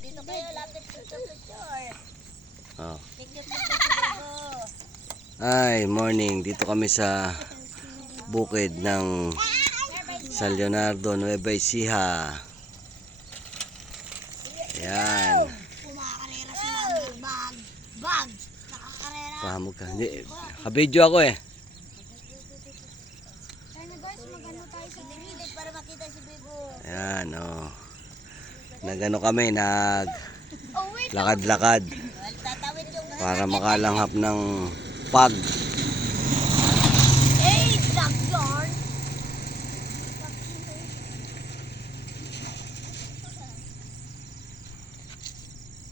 dito kayo, lapit sa picture. Oh. Picture sa Bebo. Ay, morning. Dito kami sa bukid ng San Leonardo, Nueva Ecija. Ayan. Kumakarera si Mama. Bag. Nakakarera. Pahamog ka. Hindi. Kabidyo ako eh. Kaya na guys, mag-ano tayo sa gilid para makita si Bebo. Ayan, oh. Nagano kami, Oh, wait. lakad-lakad Well, tatawid yung para makalanghap ng pag. Hey, backyard.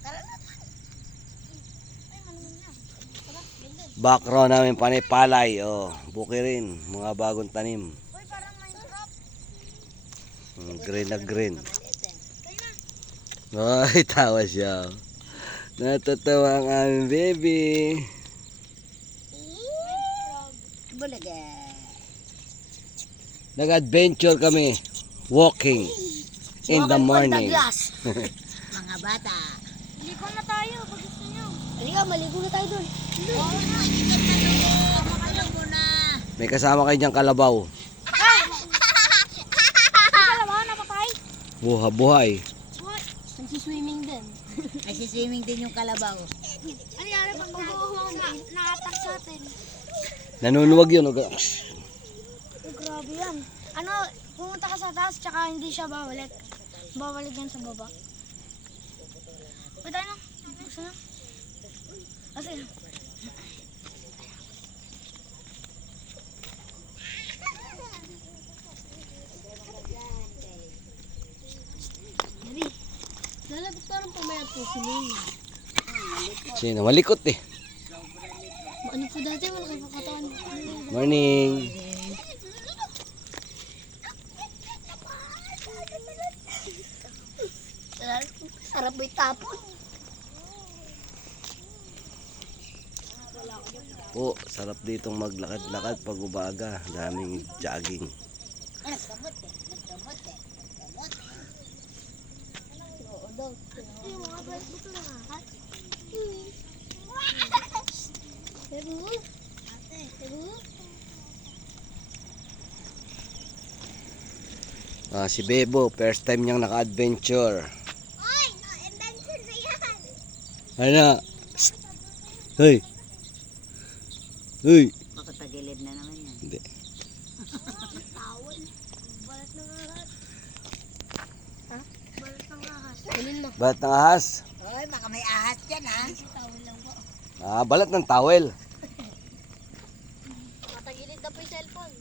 Tara na. Ay, manumin na. Tara, bilhin. Background namin panipalay, oh. Bukirin, mga bagong tanim. Uy, parang Minecraft. Green na green. Kaya na. Ay, tawa siya. Natatawa ang aming baby. Bulaga. Nag-adventure kami. Walking in the morning. Mga bata. Maligo na tayo pag gusto nyo. Halika, maligo na tayo doon. Oo na, ikot na doon. Maligo na. May kasama kayo diyang kalabaw. Kalabaw na patay? Buhay. Nagsiswimming din. Nagsiswimming din yung kalabaw. Ano yan? Pag nakatak sa atin. Nanunuwag yun. Oh, grabe yan. Ano, pumunta ka sa taas tsaka hindi siya babalik. Babalik yan sa baba. Uy, tayo na. Gusto na. Kasi, Gabi, lalabot parang pumayat po si Nina. Sino? Malikot eh. Ano po dati, malaki pa katawan. Morning. Sarap mo itapon. Po, sarap ditong maglakad-lakad pag umaga. Daming jogging. Nagkamot eh. Oo daw. Yung mga balik mo ito na. Tebu. Si Bebo, first time niyang naka-adventure. Oy, no-invention na yan. Ano? Hoy. Hoy. Makatagilid na naman yan. Hindi. Tawon. Balat ng ahas. Ha? Balat ng ahas. Kunin mo. Balat ng ahas? Oy, baka may ahas dyan ha. Tawon lang po. Balat ng towel. Matagilid na po yung cellphone.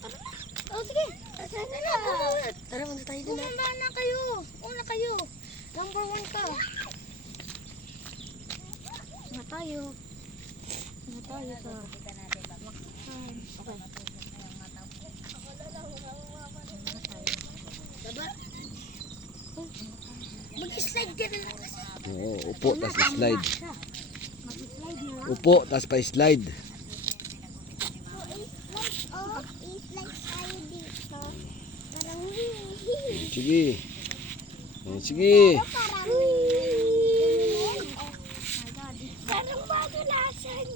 Tara na. Oh, sige. Tara na. Tara, punta tayo doon. Una kayo. Una kayo. Number 1 ka. Una tayo. Una tayo sa... Okay. Diba? Mag-slide ka na lang kasi. Oo, upo, tas slide. Mag-slide na lang. Upo, tas pa-slide. Sige. Sige. Parang magulasan.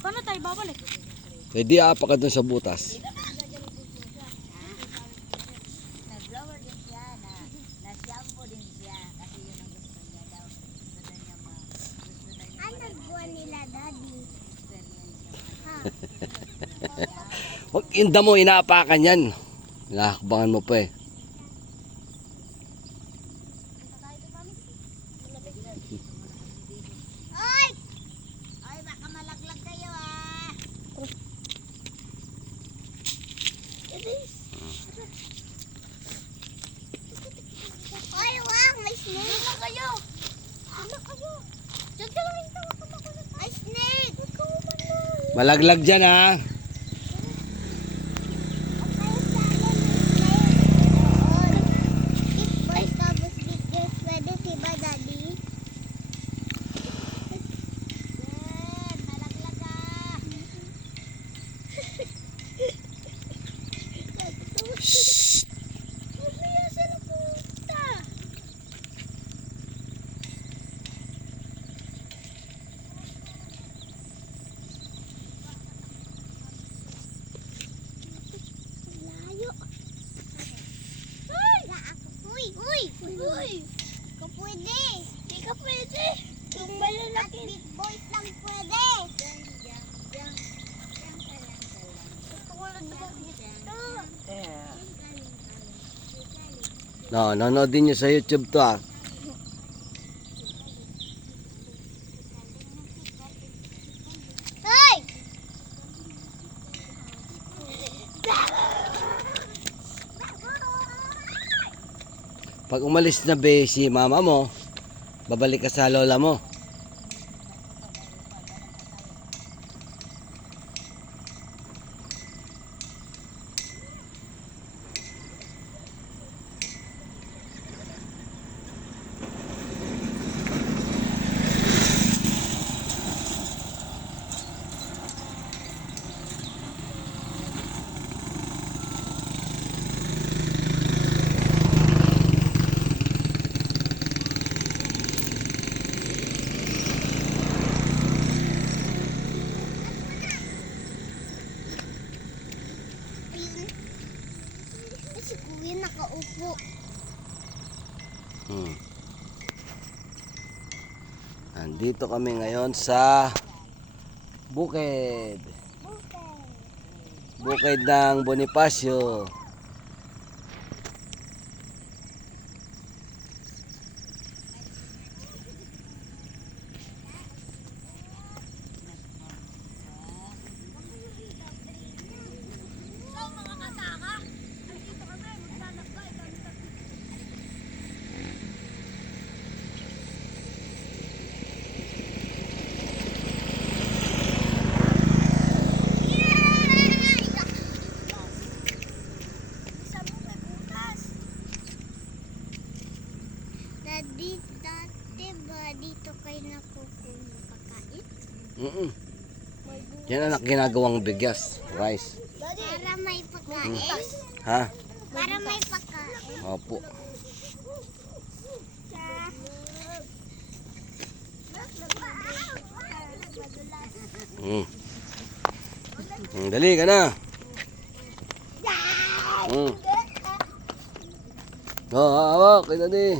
Paano tayo babalik? Pwede apa ka dun sa butas. Nag-blower din siya, na-shampoo din siya kasi yun ang gusto niya daw. Gusto niya Ano buwan nila, Daddy? Huwag inda mo, inaapakan yan. Nakakbangan mo pa eh. Oy! Ay, baka malaglag kayo ah. Oy, wag! May snake! Diyan lang kayo. Diyan lang kayo. Diyan ka lang ito. May snake! Malaglag dyan ha. If boys tapos bigger, pwede si ba, Daddy? Yan, malaglag ah. Shhh. Mamaya sila po. Uy! Ka pwede. Di ka pwede. Yung malalaki. Big boys lang pwede. Tulad na ba dito? No, nanonood din nyo sa YouTube to ah. Hoy! Pag umalis na be si mama mo, babalik ka sa lola mo. Ayun. Si kuya nakaupo. Andito kami ngayon sa bukid. Bukid ng Bonifacio. So mga kasaka, andito kami, maglalakbay kami. Isa mo may butas. Daddy, dati ba dito kayo nakukuha ng pagkain? Mm-mm. Yan anak ginagawang bigas, rice. Para may pagkain? Ha? Para may pagkain. Opo. Dali ka na. Hawak, kita di.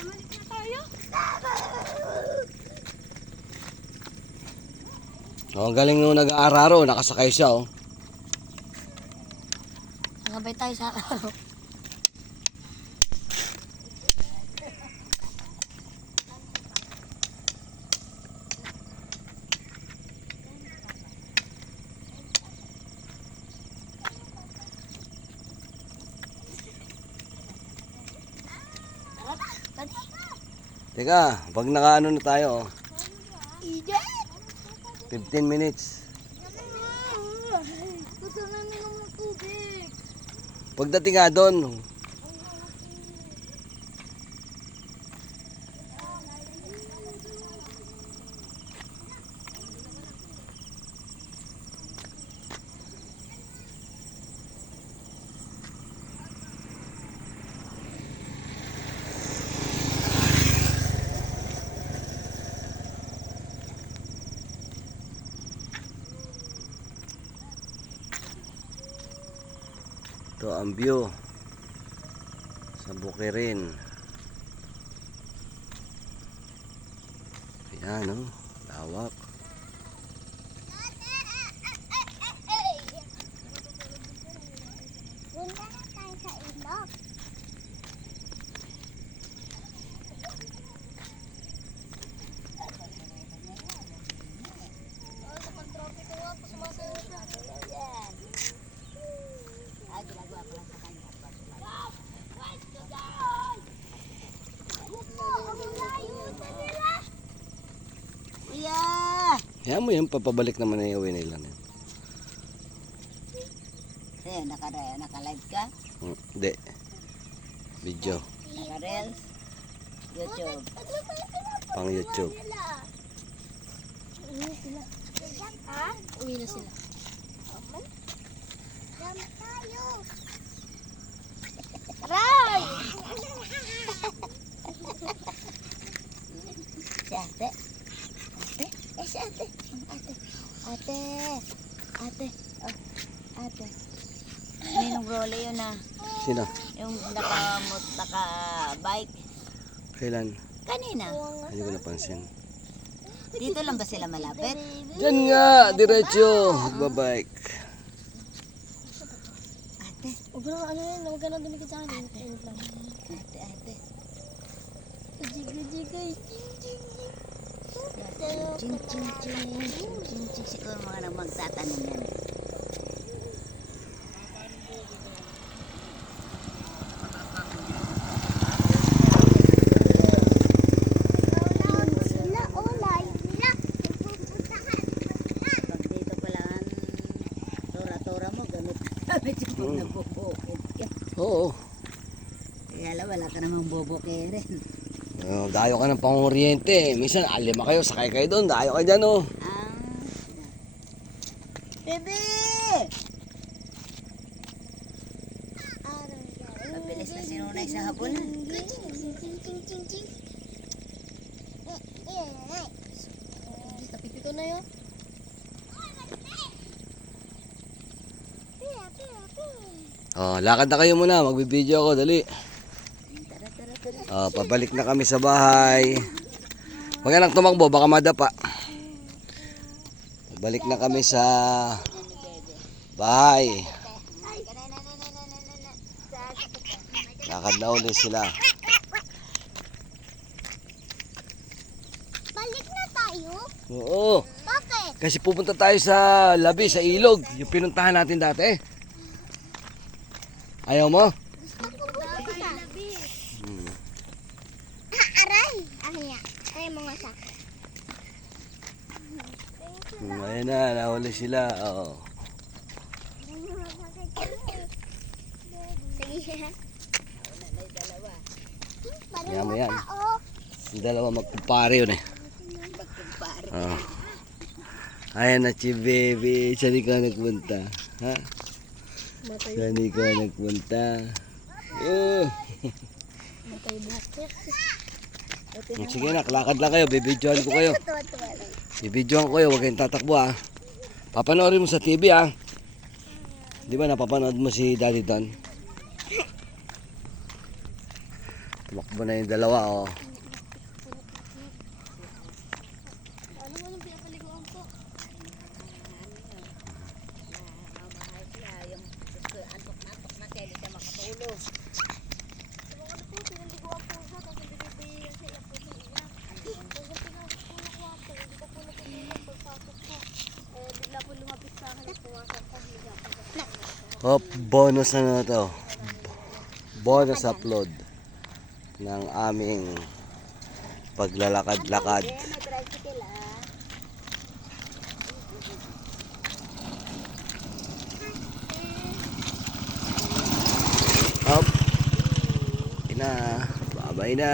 Bumalik na tayo. Oh, ang galing nung nag-aararo, nakasakay siya oh. Nagabay tayo sa araw. Teka, pag nakaano na tayo oh. Ije! 15 minutes. Gusto na minom ng tubig. Pagdating nga doon, ito ang view sa Bukirin. Ayan oh, lawak. Punta na tayo sa ilog. Sa pag-tropico nga po, sumasayo siya. Ay, ginagawa ko lang sa kanya. Kuya! Ayan mo yan, papabalik naman na iuwi nila. Eh, naka-live ka? Hindi. Video. Naka-reels? YouTube. Pang YouTube. Ha? Uwi na sila. Jump tayo. Aray! Si ate. Ate? si ate. Ate. Ate. Oh, ate. Ninong Broly yun ah. Sino? Yung naka-bike. Kailan? Kanina. Hindi ko napansin. Dito lang ba sila malapit? Diyan nga, diretso. Magbabike. Ate. Huwag na, ano yun, huwag ka na dumikit sa akin. Ayun lang. Ate. Jigay. Ching. Siguro mga nang magtatanim yan. Sila, oh, layo nila. Nagpupuntahan. Pag dito pala ang tora-tora mo, gamit yung pag nagbubukid ka. Oo. Kaya lang, wala ka namang bubukirin. Dayo ka ng panguryente. Minsan, alima kayo, sakay kayo doon. Dayo kayo dyan, oh. Ah. Bebe! Mabilis na sinunay sa hapunan. Tapit ko na yun. Lakad na kayo muna. Magbibideo ako, dali. Pabalik na kami sa bahay. Huwag ka lang tumakbo, baka madapa. Balik na kami sa bahay. Lakad na ulit sila. Balik na tayo? Oo. Bakit? Kasi pupunta tayo sa labi, sa ilog. Yung pinuntahan natin dati. Ayaw mo? Gusto ko pupunta. Aray! Ay, mga sak. Ayan na, nahuli sila. Oo. Sige. Yama yan. Tao. Yung dalawa magkumpare yun eh. Ayan na si baby. Saan ikaw nagpunta? Ha? Saan ikaw nagpunta? Matay buhok. Sige na, lakad lang kayo. Bibidyohan ko kayo. Bibidyohan ko kayo. Huwag kayong tatakbo ha. Papanoorin mo sa TV ha. Di ba napapanood mo si Daddy Don? Tumakbo na yung dalawa oh. Ano mo yung pinapaliguan ko? Yung gusto, antok na kaya di ka makatulog. Ano po, pinaliguan po siya, tapos binibigan siya, iyak po siya iyak. Tapos pinakuha po, hindi ko po natulungan pagpasok ko. Bigla po lumapit sa akin at pumasok ko. Bigla po Oh, bonus na to. Bonus upload ng aming paglalakad-lakad. May tricycle ah. Hop. Ina. Babay na.